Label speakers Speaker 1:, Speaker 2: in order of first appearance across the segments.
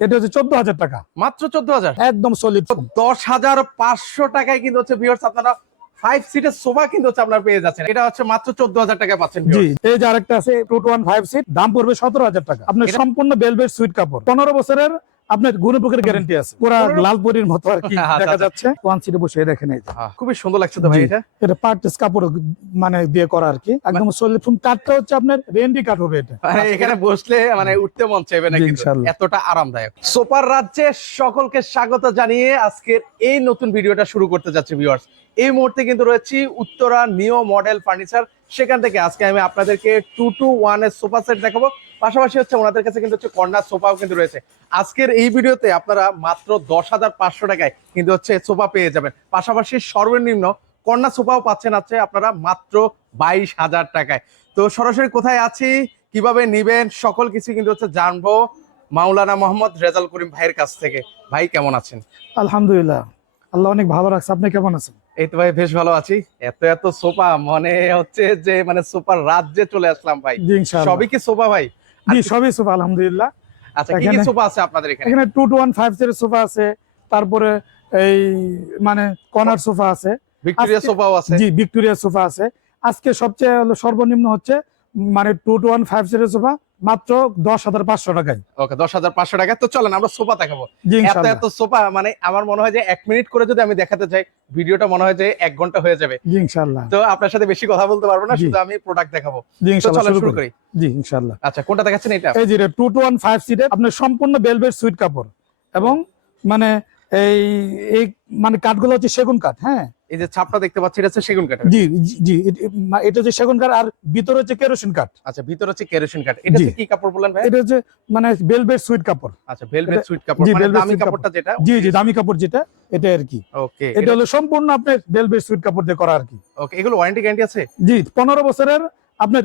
Speaker 1: এটা হচ্ছে চোদ্দ হাজার টাকা।
Speaker 2: মাত্র চোদ্দ হাজার
Speaker 1: একদম সলিড
Speaker 2: দশ হাজার পাঁচশো টাকায় কিন্তু হচ্ছে বিহার আপনারা ফাইভ সিটের সোফা কিন্তু হচ্ছে আপনারা পেয়ে যাচ্ছেন। এটা হচ্ছে মাত্র চোদ্দ হাজার টাকা পাচ্ছেন
Speaker 1: জি এই যে আরেকটা আছে two two one five seat দাম পড়বে সতেরো হাজার টাকা। আপনার সম্পূর্ণ বেলভেট সুইট কাপড়। পনেরো বছরের আপনার গ্যারান্টি আছে। পুরা লালপুরির মতো আর কি
Speaker 2: আচ্ছা,
Speaker 1: দেখা
Speaker 2: আচ্ছা।
Speaker 1: যাচ্ছে। ওয়ান সিটে বসে দেখেন এই যে।
Speaker 2: আহ, খুবই সুন্দর লাগছে তো ভাই এটা?
Speaker 1: এটা পার্টিস কাপড় মানে দিয়ে করা আর কি। একদম সলিড ফুম কাঠটা হচ্ছে আপনার রেন্ডি কাঠ হবে এটা।
Speaker 2: মানে এখানে বসলে মানে উঠতে মন চাইবে না কিন্তু। এতটা আরামদায়ক। সোপার রাজ্যে সকলকে স্বাগত জানিয়ে আজকের এই নতুন ভিডিওটা শুরু করতে যাচ্ছে ভিউয়ার্স এই মুহূর্তে কিন্তু রয়েছি উত্তরা নিও মডেল ফার্নিচার। সেখান থেকে আজকে আমি আপনাদেরকে টু টু ওয়ানের সোফা সেট দেখাবো। পাশাপাশি হচ্ছে ওনাদের কাছে কিন্তু হচ্ছে কর্নার সোফাও কিন্তু রয়েছে। আজকের এই ভিডিওতে আপনারা মাত্র দশ হাজার পাঁচশো টাকায় কিন্তু হচ্ছে সোফা পেয়ে যাবেন। পাশাপাশি সর্বনিম্ন কর্নার সোফাও পাচ্ছেন আছে আপনারা মাত্র বাইশ হাজার টাকায়। তো সরাসরি কোথায় আছি, কীভাবে নিবেন, সকল কিছু কিন্তু হচ্ছে জানব মাওলানা মোহাম্মদ রেজাল করিম ভাইয়ের কাছ থেকে। ভাই, কেমন আছেন?
Speaker 1: আলহামদুলিল্লাহ। আল্লাহ অনেক ভালো রাখছে। আপনি কেমন আছেন?
Speaker 2: এই তো ভাই বেশ ভালো আছি। এত এত সোফা মনে হচ্ছে যে মানে সোফার রাজ্যে চলে আসলাম ভাই সবই কি সোফা ভাই?
Speaker 1: জি সবই সোফা আলহামদুলিল্লাহ।
Speaker 2: আচ্ছা কি কি সোফা আছে আপনাদের এখানে?
Speaker 1: এখানে টু টু ওয়ান ফাইভ সিটের সোফা আছে তারপরে এই মানে কর্নার সোফা আছে।
Speaker 2: ভিক্টোরিয়া সোফাও আছে?
Speaker 1: জি ভিক্টোরিয়া সোফা আছে। আজকে সবচেয়ে হলো সর্বনিম্ন হচ্ছে মানে টু টু ওয়ান ফাইভ সিটের সোফা। মাত্র দশ হাজার পাঁচশো টাকায়।
Speaker 2: ওকে দশ হাজার পাঁচশো টাকা তো চলেন আমরা সোফা দেখাবো। এত এত সোফা মানে আমার মনে হয় যে এক মিনিট করে যদি আমি দেখাতে চাই ভিডিওটা মনে হয় যে এক ঘণ্টা হয়ে যাবে।
Speaker 1: ইনশাল্লাহ।
Speaker 2: তো আপনার সাথে বেশি কথা বলতে পারব না শুধু আমি প্রোডাক্ট দেখাবো। চলেন
Speaker 1: শুরু করি। জি ইনশাআল্লাহ
Speaker 2: আচ্ছা কোনটা দেখাচ্ছেন এটা?
Speaker 1: এই যে টু টু ওয়ান ফাইভ সিটের আপনার সম্পূর্ণ বেলভেট সুইট কাপড়। এবং মানে এই এই মানে কাঠগুলো হচ্ছে সেগুন কাঠ হ্যাঁ?
Speaker 2: এই যে ছাপটা দেখতে পাচ্ছি এটা হচ্ছে সেগুন কাঠ
Speaker 1: জি জি, এটা হচ্ছে সেগুন কাঠ আর ভিতরে হচ্ছে কেরোসিন কাঠ।
Speaker 2: আচ্ছা ভিতরে হচ্ছে কেরোসিন কাঠ। এটা হচ্ছে কি কাপড় বললেন ভাই?
Speaker 1: এটা হচ্ছে মানে বেলভেট সুইট কাপড়।
Speaker 2: আচ্ছা ভেলভেট সুইট কাপড় মানে দামি কাপড়টা যেটা
Speaker 1: জি জি দামি কাপড় যেটা এটা আর কি।
Speaker 2: ওকে
Speaker 1: এটা হলো সম্পূর্ণ আপনার বেলভেট সুইট কাপড় দিয়ে করা আর কি।
Speaker 2: ওকে এগুলো ওয়ারেন্টি গ্যারান্টি আছে?
Speaker 1: জি পনেরো বছরের আপনার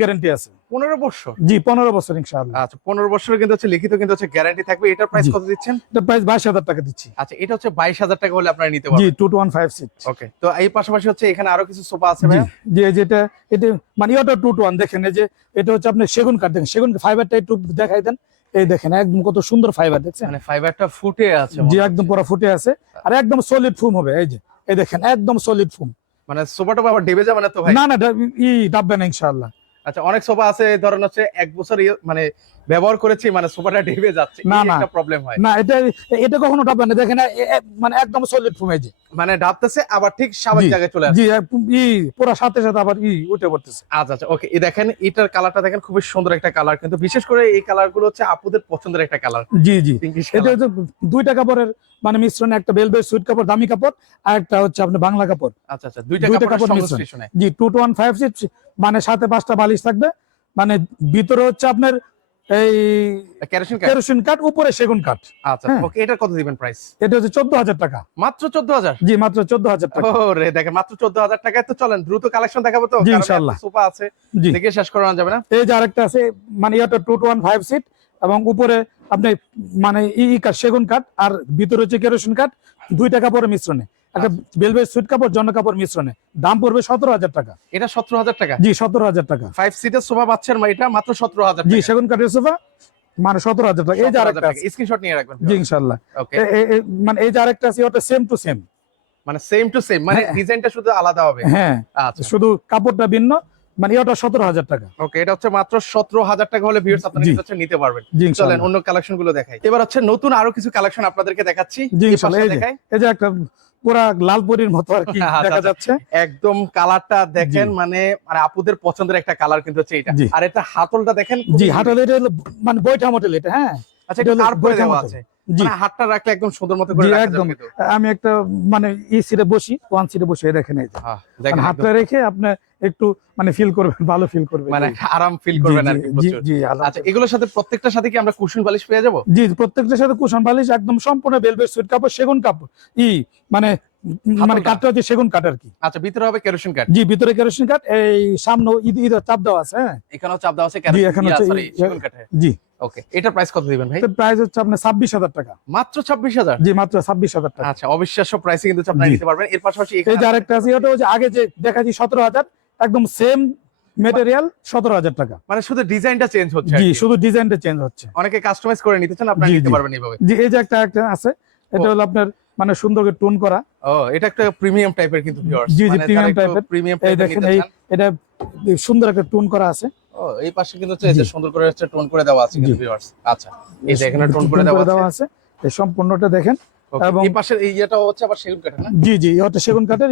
Speaker 1: গ্যারান্টি আছে।
Speaker 2: পনেরো বছর?
Speaker 1: জি পনেরো বছর ইনশাআল্লাহ।
Speaker 2: আচ্ছা পনেরো কিন্তু হচ্ছে লিখিত কিন্তু হচ্ছে গ্যারান্টি থাকবে। এটার প্রাইস কত দিচ্ছেন?
Speaker 1: এটা প্রাইস বাইশ হাজার টাকা দিচ্ছি।
Speaker 2: আচ্ছা এটা হচ্ছে বাইশ হাজার টাকা হলে আপনারা নিতে
Speaker 1: জি two two one five
Speaker 2: okay তো এই পাশাপাশি হচ্ছে এখানে আরও কিছু সোফা আছে ভাই
Speaker 1: জি যেটা এটা মানে টু টু ওয়ান দেখেন এই যে এটা হচ্ছে আপনি সেগুন কাঠ দেখেন সেগুন ফাইবারটা একটু দেখাই দেন। এই দেখেন একদম কত সুন্দর ফাইবার দেখছেন?
Speaker 2: মানে ফাইবারটা ফুটে আছে
Speaker 1: জি একদম পুরো ফুটে আছে। আর একদম সলিড ফুম হবে এই যে এই দেখেন একদম সলিড ফুম
Speaker 2: মানে সোফাটা আবার ডেবে যাবে না তো ভাই?
Speaker 1: না না ই ডাববে না ইনশাআল্লাহ।
Speaker 2: আচ্ছা অনেক সোফা আছে ধরেন হচ্ছে এক বছর ইয়ে- মানে ব্যবহার করেছি মানে সোফাটা ডেবে যাচ্ছে
Speaker 1: না, না।
Speaker 2: একটা প্রবলেম হয়।
Speaker 1: না এটা এটা কখনো ডাববে না দেখেন মানে একদম সলিড ফুম যে।
Speaker 2: মানে ডাবতেছে আবার ঠিক স্বাভাবিক জায়গায় চলে আসে
Speaker 1: জি ই পুরো সাথে সাথে আবার ই উঠে পড়তেছে।
Speaker 2: আচ্ছা আচ্ছা ওকে এই দেখেন এটার কালারটা দেখেন খুব সুন্দর একটা কালার কিন্তু বিশেষ করে এই কালারগুলো হচ্ছে আপুদের পছন্দের একটা কালার
Speaker 1: জি জি। এটা হচ্ছে দুইটা কাপড়ের মানে মিশ্রণে একটা বেলবেট সুইট কাপড় দামি কাপড় আর একটা হচ্ছে আপনার বাংলা কাপড়।
Speaker 2: আচ্ছা আচ্ছা দুইটা
Speaker 1: দুইটা কাপড় মিশ্রণ। জি two two one five six মানে সাথে পাঁচটা বালিশ থাকবে মানে ভিতরে হচ্ছে আপনার এই
Speaker 2: কেরোসিন কাঠ?
Speaker 1: কেরোসিন কাঠ উপরে সেগুন কাঠ।
Speaker 2: আচ্ছা
Speaker 1: হ্যাঁ।
Speaker 2: ওকে এটা কত দিবেন প্রাইস
Speaker 1: এটা হচ্ছে চোদ্দ হাজার টাকা।
Speaker 2: মাত্র চোদ্দ হাজার
Speaker 1: জি মাত্র চোদ্দ হাজার টাকা।
Speaker 2: ও রে দেখেন মাত্র চোদ্দ হাজার টাকায় তো চলেন দ্রুত কালেকশন দেখাবো তো
Speaker 1: ইনশাআল্লাহ।
Speaker 2: সোফা আছে দেখে শেষ করানো যাবে না?
Speaker 1: এই যে আরেকটা আছে মানে এটা two two one five seat এবং উপরে আপনি মানে ই কাঠ সেগুন কাঠ আর ভিতরে হচ্ছে কেরোসিন কাঠ দুইটা কাপড়ের মিশ্রণে। একটা। সুইট কাপড় জন্য কাপড় মিশ্রণে। দাম পড়বে সতেরো হাজার টাকা।
Speaker 2: এটা সতেরো হাজার টাকা?
Speaker 1: জি সতেরো হাজার টাকা।
Speaker 2: ফাইভ সিটের সোফা পাচ্ছেন এটা মাত্র সতেরো হাজার
Speaker 1: জি সেগুন কাঠের সোফা মানে সতেরো হাজার টাকা। এই যে আরেকটা
Speaker 2: স্ক্রিনশট নিয়ে রাখবেন।
Speaker 1: জি ইনশাল্লাহ মানে এই যে আরেকটা আছে ওটা সেম টু সেম
Speaker 2: মানে সেম টু সেম মানে
Speaker 1: হ্যাঁ।
Speaker 2: ডিজাইনটা শুধু আলাদা হবে।
Speaker 1: হ্যাঁ।
Speaker 2: আচ্ছা।
Speaker 1: শুধু কাপড়টা ভিন্ন মানে এটা সতেরো হাজার টাকা।
Speaker 2: ওকে এটা হচ্ছে মাত্র সতেরো হাজার টাকা হলে ভিউয়ার্স আপনারা হচ্ছে নিতে পারবেন। চলেন অন্য কালেকশনগুলো দেখাই। এবার হচ্ছে নতুন আরও কিছু কালেকশন আপনাদেরকে দেখাচ্ছি।
Speaker 1: জি
Speaker 2: এই
Speaker 1: যে একটা পুরা লালপুরির মতো আর কি
Speaker 2: আচ্ছা,
Speaker 1: দেখা
Speaker 2: আচ্ছা।
Speaker 1: যাচ্ছে।
Speaker 2: একদম কালারটা দেখেন মানে মানে আপুদের পছন্দের একটা কালার কিন্তু হচ্ছে এটা। আর এটা হাতলটা দেখেন
Speaker 1: জি এটা মানে বইটা মডেল এটা হ্যাঁ?
Speaker 2: আচ্ছা
Speaker 1: এটা হলো
Speaker 2: করে দেওয়া। আছে। হাতটা রাখলে একদম সুন্দর মতো করে
Speaker 1: জি,
Speaker 2: রাখা যাবে
Speaker 1: একদম। আমি একটা মানে ই সিটে বসি ওয়ান সিটে বসে দেখেন এই যে।
Speaker 2: আহ, দেখেন
Speaker 1: মানে হাতটা রেখে আপনি একটু মানে ফিল করবেন ভালো ফিল করবেন।
Speaker 2: মানে আরাম ফিল করবেন আর কি
Speaker 1: জি,
Speaker 2: প্রচুর।
Speaker 1: জি আলাদা।
Speaker 2: আচ্ছা এগুলোর সাথে প্রত্যেকটার সাথে কি আমরা কুশন বালিশ পেয়ে যাব?
Speaker 1: জি প্রত্যেকটার সাথে কুশন বালিশ একদম সম্পূর্ণ কাপড় সেগুন কাপড়। ই মানে মানে কাঠটা হচ্ছে সেগুন কাঠ আর কি।
Speaker 2: আচ্ছা ভিতরে হবে কেরোসিন কাঠ?
Speaker 1: জি ভিতরে কেরোসিন কাঠ এই সামনে ঈদ ঈদ চাপ দেওয়া আছে হ্যাঁ।
Speaker 2: এখানেও চাপ দেওয়া আছে
Speaker 1: জি, এখানে
Speaker 2: সেগুন কাঠে।
Speaker 1: জি।
Speaker 2: ওকে এটার প্রাইস কত দিবেন ভাই?
Speaker 1: প্রাইস হচ্ছে আপনার ছাব্বিশ হাজার টাকা।
Speaker 2: মাত্র ছাব্বিশ হাজার?
Speaker 1: জি মাত্র ছাব্বিশ হাজার টাকা।
Speaker 2: আচ্ছা অবিশ্বাস্য প্রাইসে কিন্তু আপনারা নিতে পারবেন। এর পাশাপাশি
Speaker 1: এই যে আরেকটা আছে ওটা আগে যে দেখাচ্ছি সতেরো হাজার একদম সেম মেটেরিয়াল সতেরো হাজার টাকা।
Speaker 2: মানে শুধু ডিজাইনটা চেঞ্জ হচ্ছে
Speaker 1: জি শুধু ডিজাইনটা চেঞ্জ হচ্ছে।
Speaker 2: অনেকে কাস্টমাইজ করে নিতে চান আপনারা নিতে পারবেন এইভাবে।
Speaker 1: জি এই যে একটা একটা আছে এটা। হলো আপনার মানে সুন্দর করে টোন করা।
Speaker 2: ও এটা একটা প্রিমিয়াম টাইপের কিন্তু ভিউয়ার্স
Speaker 1: জি, জি।
Speaker 2: প্রিমিয়াম
Speaker 1: এই
Speaker 2: টাইপের
Speaker 1: দেখেন
Speaker 2: চান।
Speaker 1: এটা সুন্দর একটা টোন করা আছে।
Speaker 2: ও এই পাশে কিন্তু হচ্ছে এই যে সুন্দর করে হচ্ছে টোন করে দেওয়া আছে কিন্তু ভিউয়ার্স আচ্ছা এই যে এখানে টোন করে দেওয়া আছে।
Speaker 1: এই সম্পূর্ণটা দেখেন। এবং-
Speaker 2: এই পাশের এই ইয়েটা হচ্ছে আবার সেগুন কাঠের না?
Speaker 1: জি জি সেগুন কাঠের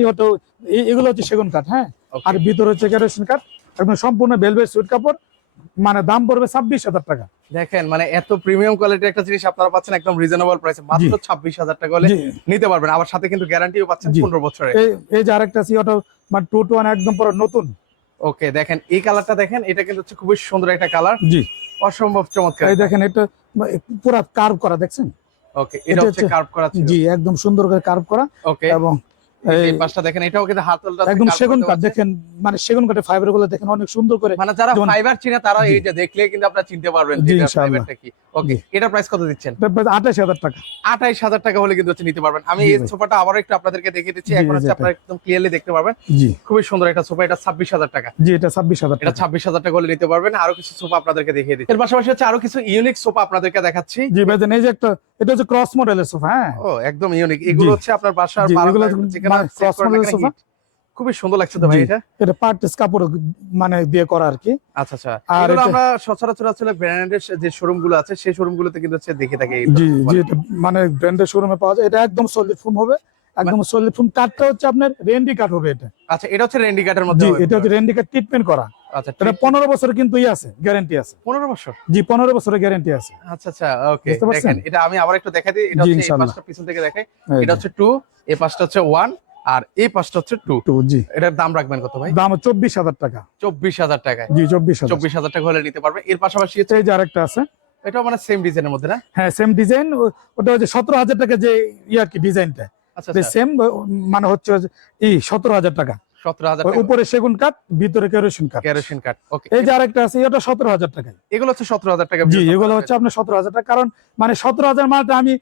Speaker 1: এগুলো হচ্ছে সেগুন কাঠ হ্যাঁ? আর ভিতরে হচ্ছে কেরোসিন কাঠ একদম সম্পূর্ণ কাপড় মানে দাম পড়বে ছাব্বিশ হাজার টাকা।
Speaker 2: দেখেন মানে এত প্রিমিয়াম কোয়ালিটির একটা জিনিস আপনারা পাচ্ছেন একদম রিজনেবল প্রাইসে মাত্র ছাব্বিশ হাজার টাকা হলে নিতে পারবেন। আবার সাথে কিন্তু গ্যারান্টিও পাচ্ছেন। পনেরো বছরের
Speaker 1: এই যে আরেকটা আছে ইহটা মানে টু টু একদম পুরো নতুন।
Speaker 2: ওকে দেখেন এই কালারটা দেখেন এটা কিন্তু হচ্ছে খুবই সুন্দর একটা কালার।
Speaker 1: জি।
Speaker 2: অসম্ভব চমৎকার
Speaker 1: এই দেখেন এটা পুরো কার্ভ করা দেখছেন?
Speaker 2: ওকে এটা হচ্ছে- কার্ভ করা
Speaker 1: জি একদম সুন্দর করে কার্ভ করা
Speaker 2: ওকে।
Speaker 1: এবং
Speaker 2: এই
Speaker 1: এই
Speaker 2: পাশটা দেখেন এটাও কিন্তু হাতলটা
Speaker 1: একদম সেগুন কাঠ দেখেন মানে সেগুন কাঠের ফাইবারগুলো দেখেন অনেক সুন্দর করে
Speaker 2: মানে যারা ফাইবার চিনে তারা এই যে দেখলে কিন্তু আপনারা চিনতে পারবেন যে ফাইবারটা কি। ওকে এটা প্রাইস কত দিচ্ছেন?
Speaker 1: আঠাশ হাজার টাকা।
Speaker 2: আঠাইশ হাজার টাকা হলে কিন্তু হচ্ছে নিতে পারবেন। আমি এই সোফাটা আবারও একটু আপনাদেরকে দেখিয়ে দিচ্ছি এখন হচ্ছে আপনারা একদম ক্লিয়ারলি দেখতে পারবেন।
Speaker 1: জি।
Speaker 2: খুবই সুন্দর একটা সোফা এটা ছাব্বিশ হাজার টাকা।
Speaker 1: জি এটা ছাব্বিশ হাজার
Speaker 2: এটা
Speaker 1: টাকা।
Speaker 2: ছাব্বিশ হাজার টাকা হলে নিতে পারবেন। আরও কিছু সোফা আপনাদেরকে দেখিয়ে দিচ্ছি। এর পাশাপাশি হচ্ছে আরও কিছু ইউনিক সোফা আপনাদেরকে দেখাচ্ছি।
Speaker 1: জি ভাইজান এই যে একটা এটা হচ্ছে ক্রস মডেলের সোফা হ্যাঁ।
Speaker 2: ও একদম ইউনিক এগুলো হচ্ছে আপনার বাসার
Speaker 1: এগুলো মানে
Speaker 2: heat। খুবই সুন্দর লাগছে তো ভাই এটা?
Speaker 1: এটা পার্টেস কাপড় মানে দিয়ে করা আর কি।
Speaker 2: আচ্ছা আচ্ছা।
Speaker 1: আর
Speaker 2: আমরা সচরাচর আসলে ব্র্যান্ডের যে শোরুমগুলো আছে সেই শোরুম গুলোতে কিন্তু হচ্ছে দেখে থাকি
Speaker 1: জি জি এটা মানে ব্র্যান্ডের শোরুমে পাওয়া যায়। এটা একদম সলিড ফুম হবে। একদম সলিড ফোম কাটটা হচ্ছে আপনার রেন্ডি কাঠ হবে এটা।
Speaker 2: আচ্ছা এটা হচ্ছে রেন্ডি কাঠের মধ্যে
Speaker 1: এটা হচ্ছে রেন্ডি কাট ট্রিটমেন্ট করা।
Speaker 2: আচ্ছা
Speaker 1: এটা বছর কিন্তু ই আছে গ্যারান্টি আছে।
Speaker 2: পনেরো বছর?
Speaker 1: জি বছরের গ্যারান্টি আছে।
Speaker 2: আচ্ছা আচ্ছা ওকে দেখেন এটা আমি আবার একটু দেখাই দিই এটা হচ্ছে এই পাশটা পিছন থেকে দেখাই। এটা হচ্ছে টু এই পাশটা হচ্ছে ওয়ান আর এই পাশটা হচ্ছে টু
Speaker 1: টু জি।
Speaker 2: এটার দাম রাখবেন কত ভাই?
Speaker 1: দাম চব্বিশ হাজার টাকা।
Speaker 2: চব্বিশ হাজার টাকায়।
Speaker 1: জি চব্বিশ
Speaker 2: চব্বিশ হাজার টাকা হলে নিতে পারবে। এর পাশাপাশি
Speaker 1: এই যে আরেকটা আছে।
Speaker 2: এটাও মানে সেম ডিজাইনের মধ্যে না?
Speaker 1: হ্যাঁ সেম ডিজাইন ওটা হচ্ছে সতেরো হাজার টাকা যে কি ডিজাইনটা
Speaker 2: আচ্ছা
Speaker 1: সেম মানে হচ্ছে এই সতেরো হাজার টাকা।
Speaker 2: সতেরো হাজার
Speaker 1: ওই উপরে সেগুন কাঠ ভিতরে কেরোসিন কাঠ।
Speaker 2: কেরোসিন কাঠ ওকে।
Speaker 1: এই যে আরেকটা আছে এটা সতেরো হাজার টাকা
Speaker 2: এগুলো হচ্ছে সতেরো হাজার টাকা
Speaker 1: জি এগুলো হচ্ছে আপনার সতেরো হাজার টাকা। কারণ মানে সতেরো হাজার মালটা আমি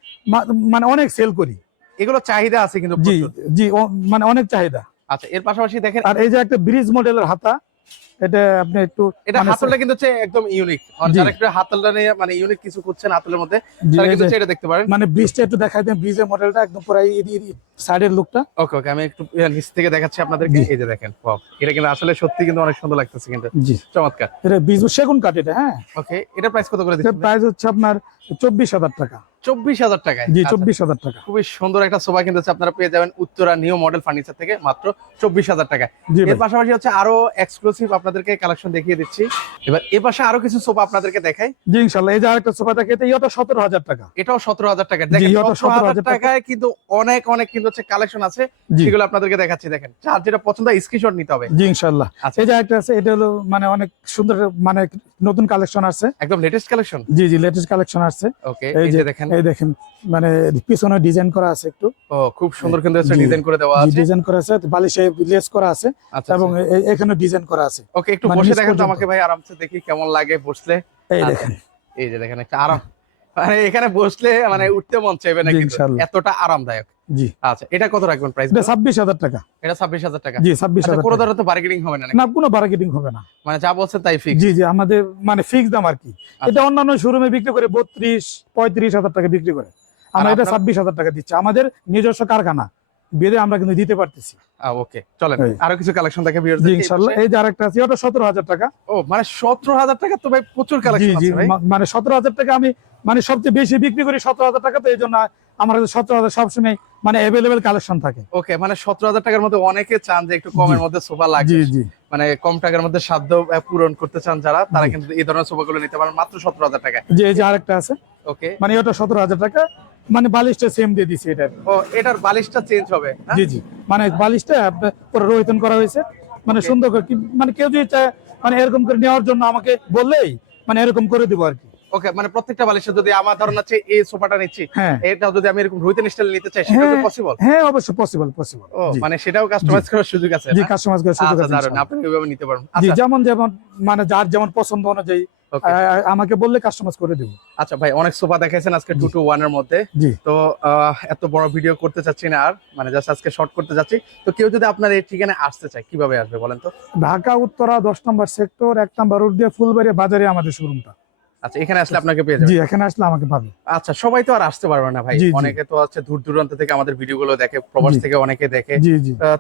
Speaker 1: মানে অনেক সেল করি।
Speaker 2: এগুলো চাহিদা আছে কিন্তু
Speaker 1: জি জি মানে অনেক চাহিদা।
Speaker 2: আচ্ছা এর পাশাপাশি দেখেন
Speaker 1: আর এই যে একটা ব্রিজ মডেলের হাতা এটা আপনি একটু
Speaker 2: এটা
Speaker 1: মানে
Speaker 2: হাতলটা কিন্তু হচ্ছে একদম ইউনিক যারা একটু হাতলটা নিয়ে মানে ইউনিক কিছু করছেন হাতলের মধ্যে তারা কিন্তু এটা দেখতে পারেন।
Speaker 1: মানে ব্রিজটা একটু দেখাই দেন ব্রিজের মডেলটা একদম পুরো সাইডের লুকটা
Speaker 2: ওকে ওকে আমি একটু নিচ থেকে দেখাচ্ছি আপনাদেরকে এই যে দেখেন Wow, এটা কিন্তু আসলে সত্যি কিন্তু অনেক সুন্দর লাগতেছে কিন্তু।
Speaker 1: জি।
Speaker 2: চমৎকার।
Speaker 1: এটা ব্রিজ সেগুন কাঠ এটা হ্যাঁ?
Speaker 2: ওকে এটা প্রাইস কত করে দিচ্ছেন?
Speaker 1: প্রাইস হচ্ছে আপনার চব্বিশ হাজার টাকা।
Speaker 2: চব্বিশ হাজার টাকায়?
Speaker 1: জি
Speaker 2: আচ্ছা,
Speaker 1: চব্বিশ হাজার টাকা।
Speaker 2: খুবই সুন্দর একটা সোফা কিন্তু আপনারা পেয়ে যাবেন উত্তরা নিউ মডেল ফার্নিচার থেকে মাত্র চব্বিশ হাজার টাকা এর পাশাপাশি হচ্ছে আরও এক্সক্লুসিভ আপনাদেরকে কালেকশন দেখিয়ে দিচ্ছি। এবার এ পাশে আরও কিছু সোফা আপনাদেরকে দেখাই।
Speaker 1: জি ইনশাল্লাহ। এই যে আরেকটা সোফা এটা ইয়েটা সতেরো হাজার টাকা।
Speaker 2: এটাও সতেরো হাজার টাকা। সতেরো হাজার
Speaker 1: 17,000
Speaker 2: টাকায় কিন্তু অনেক অনেক কিন্তু হচ্ছে কালেকশন আছে। সেগুলো আপনাদেরকে দেখাচ্ছি দেখেন। যার যেটা পছন্দ স্ক্রিনশট নিতে হবে।
Speaker 1: জি ইনশাল্লাহ।
Speaker 2: আচ্ছা।
Speaker 1: এই যে একটা আছে এটা হলো মানে অনেক সুন্দর মানে নতুন কালেকশন আসছে।
Speaker 2: একদম লেটেস্ট কালেকশন
Speaker 1: জি জি লেটেস্ট কালেকশন আসছে।
Speaker 2: ওকে
Speaker 1: এই যে
Speaker 2: দেখেন।
Speaker 1: এই দেখেন মানে পিছনে ডিজাইন করা আছে একটু।
Speaker 2: ও খুব সুন্দর কিন্তু
Speaker 1: জি,
Speaker 2: ডিজাইন করে দেওয়া আছে।
Speaker 1: ডিজাইন করা আছে বালিশে লেস করা আছে
Speaker 2: আচ্ছা
Speaker 1: এবং এখানে ডিজাইন করা আছে।
Speaker 2: ওকে একটু
Speaker 1: মানে
Speaker 2: বসে দেখেন তো আমাকে ভাই আরামসে দেখি কেমন লাগে বসলে।
Speaker 1: এই। দেখেন।
Speaker 2: এই যে দেখেন একটা আরাম। মানে এখানে বসলে মানে উঠতে মন চাইবে না কিন্তু এতটা আরামদায়ক।
Speaker 1: জি।
Speaker 2: আচ্ছা এটা কত রাখবেন প্রাইস
Speaker 1: এটা ছাব্বিশ হাজার টাকা।
Speaker 2: এটা ছাব্বিশ হাজার টাকা।
Speaker 1: জি ছাব্বিশ
Speaker 2: আচ্ছা
Speaker 1: হাজার
Speaker 2: কোনো। ধরনের তো বার্গেনিং হবে না
Speaker 1: না কোনো বার্গেটিং হবে না।
Speaker 2: মানে যা বলছে তাই ফিক্স
Speaker 1: জি জি আমাদের মানে ফিক্স দাম আর কি।
Speaker 2: আচ্ছা।
Speaker 1: এটা অন্যান্য শোরুমে বিক্রি করে বত্রিশ পঁয়ত্রিশ হাজার টাকা বিক্রি করে। আমরা এটা
Speaker 2: আপনার-
Speaker 1: ছাব্বিশ হাজার টাকা দিচ্ছি। আমাদের নিজস্ব কারখানা। বেড়ে আমরা কিন্তু দিতে পারতেছি।
Speaker 2: ওকে চলেন। আরও কিছু কালেকশন দেখে ভিউয়ার্স
Speaker 1: জি এই যে আরেকটা আছে ওটা সতেরো হাজার টাকা।
Speaker 2: ও মানে সতেরো হাজার টাকা তো ভাই প্রচুর কালেকশন আছে ভাই।
Speaker 1: মানে টাকা আমি মানে সবচেয়ে বেশি বিক্রি করি টাকা তো আমার সবসময় মানে কালেকশন থাকে।
Speaker 2: ওকে মানে সতেরো হাজার টাকার মধ্যে অনেকে চান যে একটু কমের মধ্যে সোফা লাগে
Speaker 1: জি জি।
Speaker 2: মানে কম টাকার মধ্যে সাধ্য পূরণ করতে চান যারা তারা কিন্তু এই ধরনের সোফাগুলো নিতে পারেন মাত্র সতেরো হাজার টাকা
Speaker 1: যে এই যে আরেকটা আছে।
Speaker 2: ওকে
Speaker 1: মানে ওটা সতেরো হাজার টাকা। মানে বালিশটা সেম দিয়ে দিছি এটা।
Speaker 2: ও এটার বালিশটা চেঞ্জ হবে হ্যাঁ?
Speaker 1: জি জি। মানে বালিশটা পুরো রোহিতন করা হয়েছে। মানে সুন্দর করে মানে কেউ যদি চায় মানে এরকম করে নেওয়ার জন্য আমাকে বললেই মানে এরকম করে দিব আর কি।
Speaker 2: ওকে মানে প্রত্যেকটা বালিশে যদি আমার ধারণা আছে এই সোফাটা নিচ্ছি
Speaker 1: হ্যাঁ।
Speaker 2: এটা যদি আমি এরকম রুইতেন স্টাইল নিতে চাই সেটা
Speaker 1: হ্যাঁ,
Speaker 2: পসিবল
Speaker 1: হ্যাঁ অবশ্যই পসিবল পসিবল
Speaker 2: ও মানে সেটাও কাস্টমাইজ করার সুযোগ আছে
Speaker 1: জি কাস্টমাইজ করে সুযোগ
Speaker 2: আচ্ছা
Speaker 1: আছে
Speaker 2: আপনি ওইভাবে নিতে পারবেন।
Speaker 1: জি
Speaker 2: আচ্ছা।
Speaker 1: যেমন যেমন মানে যার যেমন পছন্দ অনুযায়ী আমাকে বললে কাস্টমাইজ করে দেবো।
Speaker 2: আচ্ছা ভাই অনেক সোফা দেখাইছেন আজকে টু টু ওয়ানের মধ্যে। তো এত বড় ভিডিও করতে চাচ্ছি না আর মানে জাস্ট আজকে শর্ট করতে যাচ্ছি। তো কেউ যদি আপনার এই ঠিকানায় আসতে চায় কীভাবে আসবে বলেন তো?
Speaker 1: ঢাকা উত্তরা দশ নম্বর সেক্টর এক নম্বর রোড দিয়ে ফুলবাড়ি বাজারে আমাদের শোরুমটা
Speaker 2: আচ্ছা এখানে আসলে আপনাকে পেয়ে যাবেন।
Speaker 1: জি এখানে আসলে আমাকে পাবে।
Speaker 2: আচ্ছা সবাই তো আর আসতে পারবে না ভাই। অনেকে তো আছে দূর দূরান্ত থেকে আমাদের ভিডিওগুলো দেখে প্রবাস থেকে অনেকে দেখে।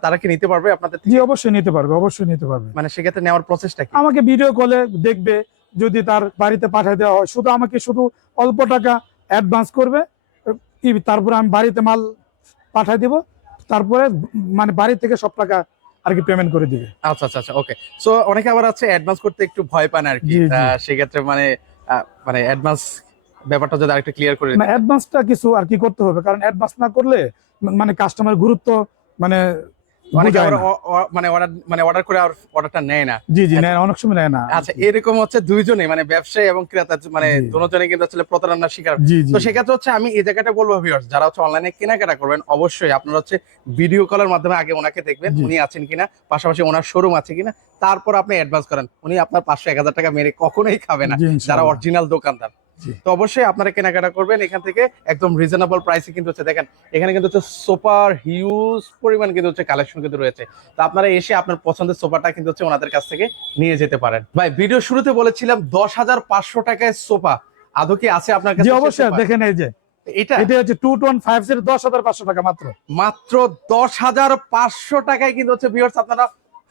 Speaker 2: তারা কি নিতে পারবে আপনাদের
Speaker 1: জি অবশ্যই নিতে পারবে অবশ্যই নিতে পারবে।
Speaker 2: মানে সেক্ষেত্রে নেওয়ার প্রসেসটা কি?
Speaker 1: আমাকে ভিডিও কলে দেখবে যদি তার বাড়িতে পাঠিয়ে দেওয়া হয়। শুধু আমাকে শুধু অল্প টাকা অ্যাডভান্স করবে তারপরে আমি বাড়িতে মাল পাঠিয়ে দিব তারপরে মানে বাড়ি থেকে সব টাকা আর কি পেমেন্ট করে দিবে।
Speaker 2: আচ্ছা আচ্ছা আচ্ছা ওকে সো অনেকে আবার আছে অ্যাডভান্স করতে একটু ভয় পান আর কি। সেক্ষেত্রে মানে মানে অ্যাডভান্স ব্যাপারটা যদি আরেকটু ক্লিয়ার করে
Speaker 1: না অ্যাডভান্সটা কিছু আর কি করতে হবে কারণ অ্যাডভান্স না করলে মানে কাস্টমার গুরুত্ব মানে
Speaker 2: মানে অর্ডার মানে অর্ডার করে আর অর্ডারটা নেয় না।
Speaker 1: জি জি নেয় অনেক সময় নেয় না।
Speaker 2: আচ্ছা এরকম হচ্ছে দুইজনে মানে ব্যবসায়ী এবং ক্রেতা মানে দুজনে কিন্তু আসলে প্রতারণার শিকার। তো সেক্ষেত্রে হচ্ছে আমি এই জায়গাটা বলব ভিউয়ার্স যারা হচ্ছে অনলাইনে কেনাকাটা করবেন অবশ্যই আপনারা হচ্ছে ভিডিও কলের মাধ্যমে আগে ওনাকে দেখবেন উনি আছেন কিনা পাশাপাশি ওনার শোরুম আছে কিনা তারপর আপনি অ্যাডভান্স করেন। উনি আপনার পাঁচশো এক হাজার টাকা মেরে কখনোই খাবে না যারা অরিজিনাল দোকানদার। তো অবশ্যই আপনারা কেনাকাটা করবেন এখান থেকে একদম রিজনেবল প্রাইসে কিন্তু হচ্ছে দেখেন এখানে কিন্তু হচ্ছে সোফার হিউজ পরিমাণ কিন্তু হচ্ছে কালেকশন কিন্তু রয়েছে। তো আপনারা এসে আপনার পছন্দের সোফাটা কিন্তু হচ্ছে ওনাদের কাছ থেকে নিয়ে যেতে পারেন। ভাই ভিডিও শুরুতে বলেছিলাম দশ হাজার পাঁচশো টাকায় সোফা। আদৌ কি আছে আপনার কাছে
Speaker 1: অবশ্যই দেখেন এই যে।
Speaker 2: এটা?
Speaker 1: এটা হচ্ছে টাকা মাত্র।
Speaker 2: মাত্র টাকায় কিন্তু হচ্ছে ভিউয়ার্স আপনারা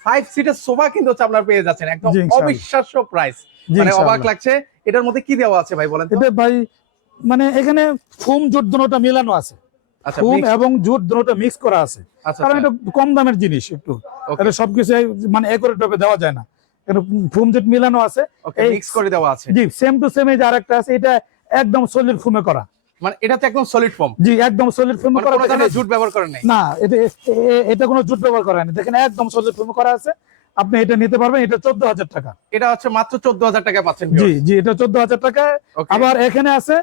Speaker 2: ফাইভ সিটের সোফা কিন্তু হচ্ছে আপনারা পেয়ে যাচ্ছেন। একদম অবিশ্বাস্য প্রাইস মানে অবাক লাগছে এটার মধ্যে কি দেওয়া আছে ভাই বলেন
Speaker 1: এটা ভাই মানে এখানে ফুম জুট দুটোটা মিলানো আছে।
Speaker 2: আচ্ছা
Speaker 1: ফুম এবং জুট মিক্স করা আছে।
Speaker 2: আচ্ছা
Speaker 1: কারণ
Speaker 2: আচ্ছা,
Speaker 1: এটা কম দামের জিনিস একটু। এটা সবকিছু মানে একরেট ভাবে দেওয়া যায় না। এটা ফুম জুট মিলানো আছে। এই-
Speaker 2: করে দেওয়া আছে।
Speaker 1: জি সেম টু সেম এই যে আরেকটা আছে এটা একদম সলিড ফুমে করা।
Speaker 2: মানে এটা তো একদম সলিড ফর্ম
Speaker 1: জি একদম সলিড ফুমে
Speaker 2: মানে
Speaker 1: করা।
Speaker 2: কোনো জুট ব্যবহার করেন নাই।
Speaker 1: না এটা এটা কোনো জুট ব্যবহার করা দেখেন একদম সলিড ফুমে করা আছে। আপনি এটা নিতে পারবেন এটা চোদ্দ হাজার টাকা।
Speaker 2: এটা হচ্ছে মাত্র চোদ্দ হাজার টাকা পাচ্ছেন
Speaker 1: জি জি এটা চোদ্দ হাজার টাকা আবার এখানে আছে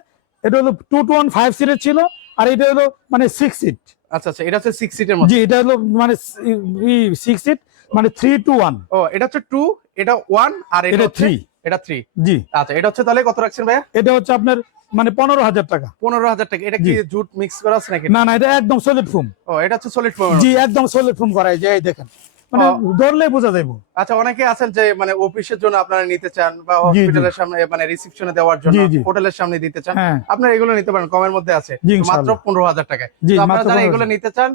Speaker 1: এটা হলো টু টু ওয়ান ফাইভ সিটের ছিল আর এটা হলো মানে সিক্স সিট
Speaker 2: আচ্ছা আচ্ছা এটা হচ্ছে সিক্স সিটের মধ্যে।
Speaker 1: জি এটা হলো মানে সিক্স সিট মানে থ্রি টু ওয়ান
Speaker 2: ও এটা হচ্ছে টু এটা ওয়ান আর এটা থ্রি এটা থ্রি
Speaker 1: জি।
Speaker 2: আচ্ছা এটা হচ্ছে তাহলে কত রাখছেন ভাইয়া?
Speaker 1: এটা হচ্ছে আপনার মানে পনেরো হাজার টাকা।
Speaker 2: পনেরো হাজার টাকা। এটা কি জুট মিক্স করা আছে নাকি?
Speaker 1: না না এটা একদম সলিড ফুম
Speaker 2: ও এটা হচ্ছে সলিড ফর্ম
Speaker 1: জি একদম সলিড ফুম করা এই যে দেখেন। মানে ধরলে বোঝা যাবে
Speaker 2: আচ্ছা অনেকে আছেন যে মানে অফিসের জন্য আপনারা নিতে চান বা। হসপিটালের সামনে মানে রিসেপশনে দেওয়ার জন্য। হোটেলের সামনে দিতে চান
Speaker 1: হ্যাঁ।
Speaker 2: আপনারা এগুলো নিতে পারেন কমের মধ্যে আছে। মাত্র পনেরো হাজার টাকায়। আপনারা যারা এগুলো নিতে চান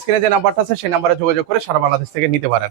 Speaker 2: স্ক্রিনে যে নাম্বারটা আছে সেই নাম্বারে যোগাযোগ করে সারা বাংলাদেশ থেকে নিতে পারেন।